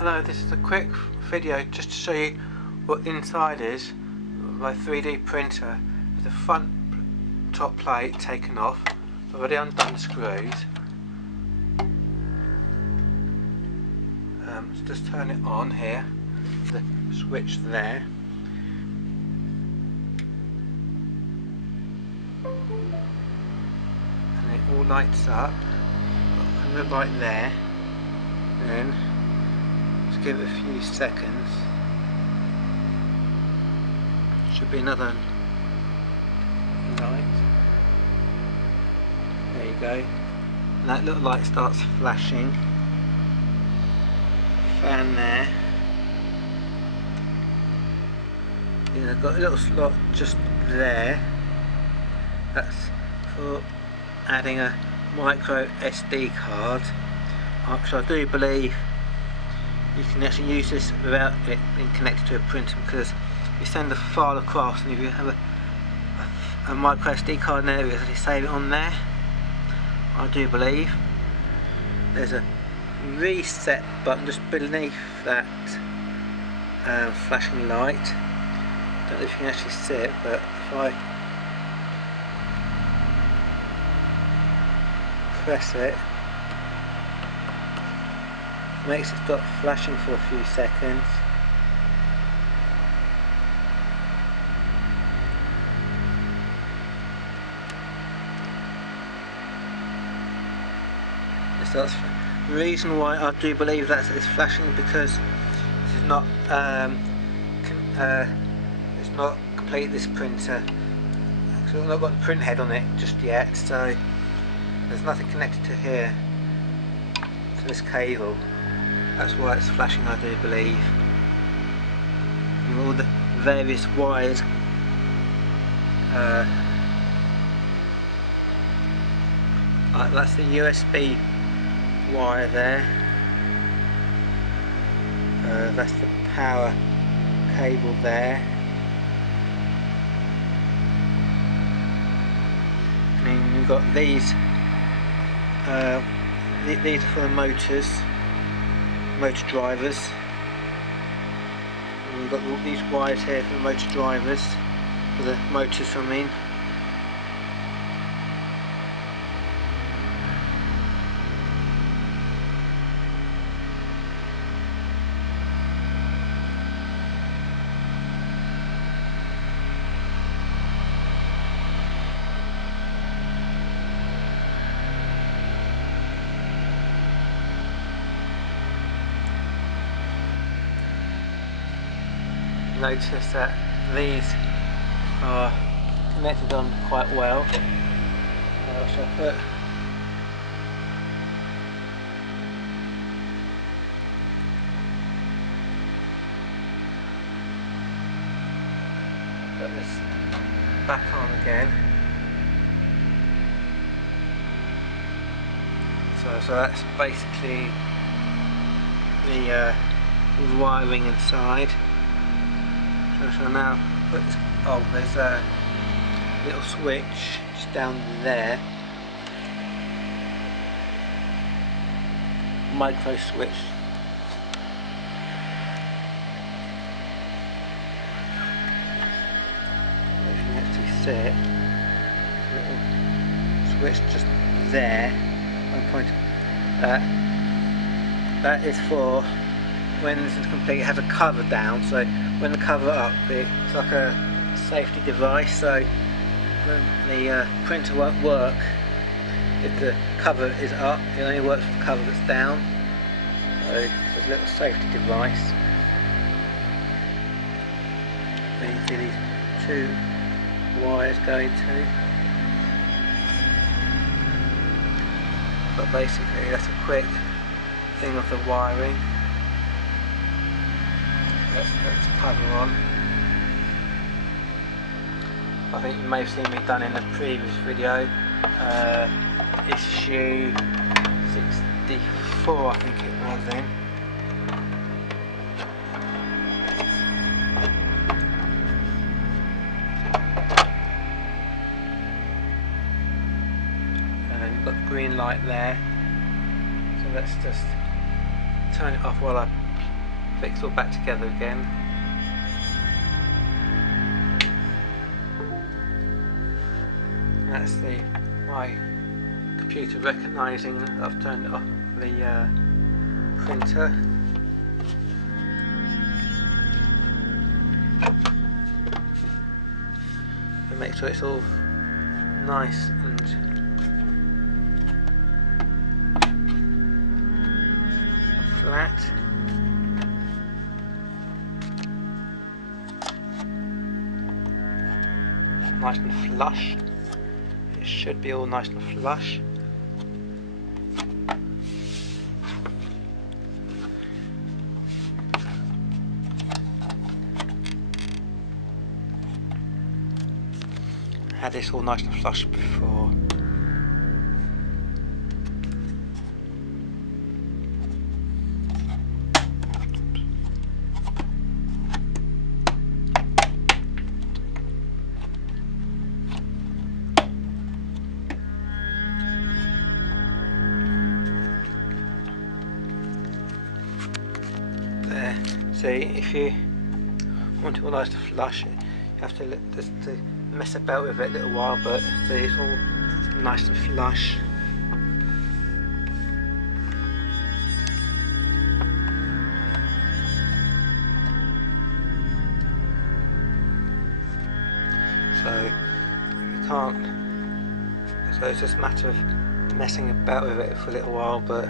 Hello, this is a quick video just to show you what the inside is of my 3D printer. With the front top plate taken off, I've already undone the screws. So just turn it on here, the switch there. And it all lights up, and the light there. Then just give it a few seconds. Should be another light. There you go. And that little light starts flashing. Fan there. Yeah, I've got a little slot just there. That's for adding a micro SD card. So I do believe you can actually use this without it being connected to a printer, because you send the file across, and if you have a micro SD card in there, you save it on there. I do believe there's a reset button just beneath that flashing light. Don't know if you can actually see it, but if I press it, makes it stop flashing for a few seconds. That's the reason why I do believe that it's flashing, because this is not it's not complete, this printer. So I've not got the print head on it just yet, so there's nothing connected to here, to this cable. That's why it's flashing, I do believe. And all the various wires that's the USB wire there. That's the power cable there. And then you've got these. These are for the motors, motor drivers. And we've got these wires here for the motor drivers, for the motors, I mean. Notice that these are connected on quite well. What else should I put? Put this back on again. So that's basically the wiring inside. So now put this, there's a little switch just down there, micro switch. If you can actually see it, little switch just there. One point. That is for when this is complete. It has a cover down, so when the cover up, it's like a safety device, so when the printer won't work if the cover is up. It only works with the cover that's down. So it's a little safety device. There you see these two wires going to. But basically that's a quick thing of the wiring. Let's put the cover on. I think you may have seen me done in the previous video, issue 64 I think it was in. And you've got the green light there, so let's just turn it off while I fix all back together again. That's my computer recognising that I've turned off the printer. And make sure it's all nice and flat. Nice and flush. It should be all nice and flush. Had this all nice and flush before. There. See, if you want it all nice and flush, you have to just to mess about with it a little while, but see, it's all nice and flush. So you can't. So it's just a matter of messing about with it for a little while, but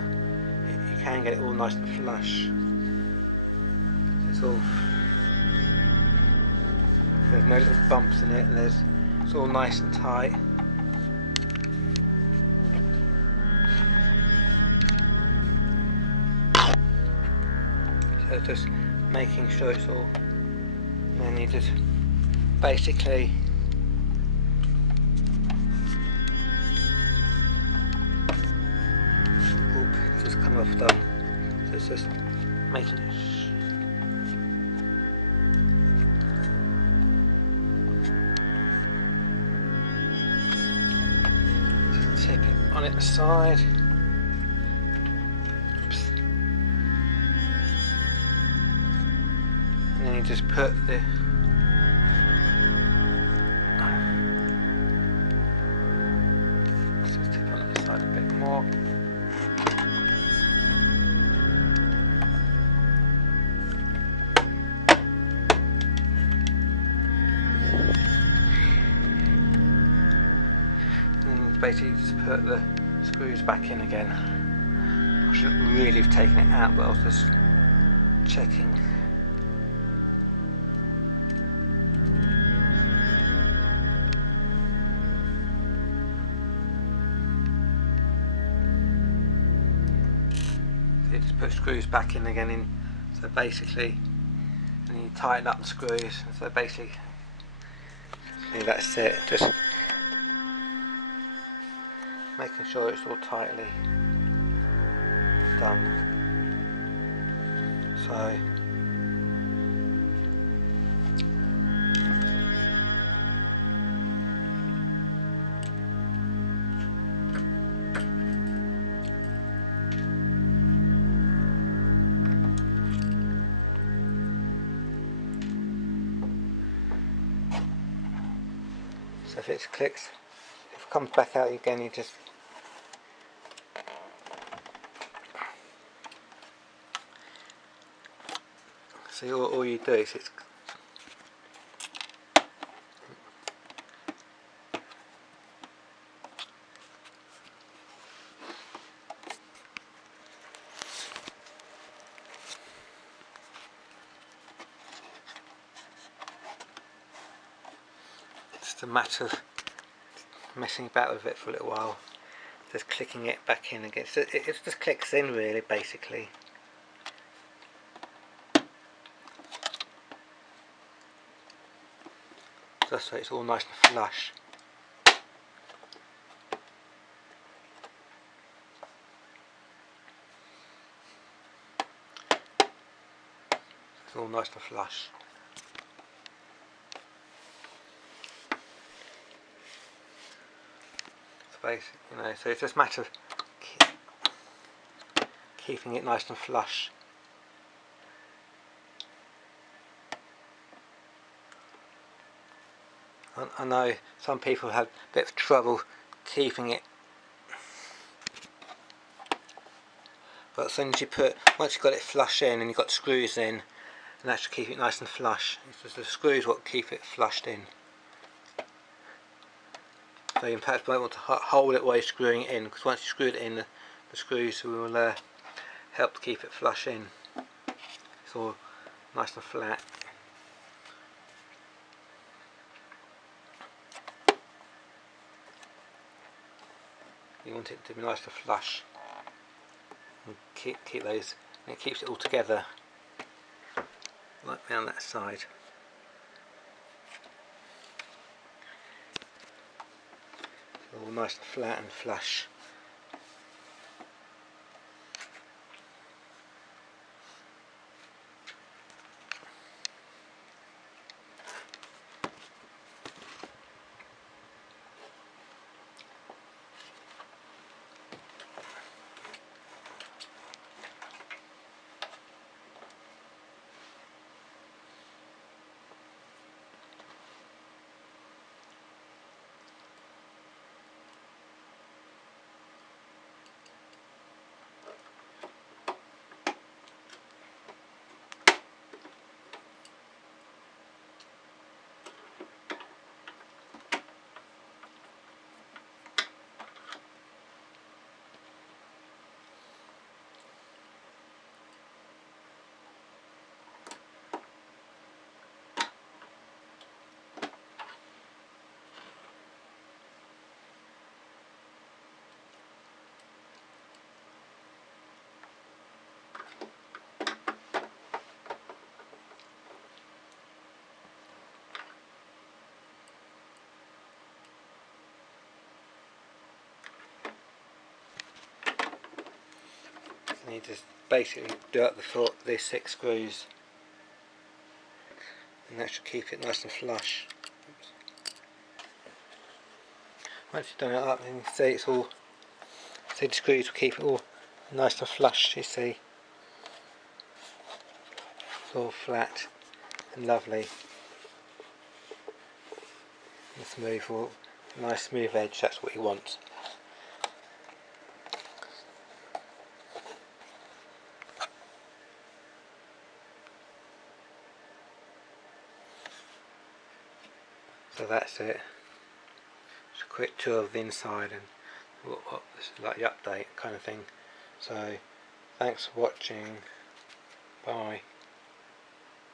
you can get it all nice and flush. It's all. There's no little bumps in it, and it's all nice and tight. So just making sure it's all, and then you just basically it's just come off done. So it's just making it. Tip it on its side. Oops. And then you just put the just tip on its side a bit more. Basically just put the screws back in again. I shouldn't really have taken it out, but I was just checking. So you just put screws back in again, so basically, and you tighten up the screws, and so basically that's it. Just making sure it's all tightly done. So if it clicks, if it comes back out again, you just see, all you do is it's just a matter of messing about with it for a little while, just clicking it back in again. So it just clicks in really, basically. Just so it's all nice and flush. It's all nice and flush. So basically, so it's just a matter of keeping it nice and flush. I know some people have a bit of trouble keeping it, but as soon as once you've got it flush in and you've got the screws in, and that should keep it nice and flush. It's just the screws what keep it flushed in. So you perhaps might want to hold it while you're screwing it in, because once you screw it in, the screws will help to keep it flush in. It's all nice and flat. You want it to be nice and flush, and keep those, and it keeps it all together, like down that side. All nice and flat and flush. You just basically do up these 6 screws, and that should keep it nice and flush. Oops. Once you've done it up, then you see it's all. See, the screws will keep it all nice and flush. You see, it's all flat and lovely and smooth. All nice smooth edge. That's what you want. So that's it. Just a quick tour of the inside and what this is like the update kind of thing. So thanks for watching. Bye.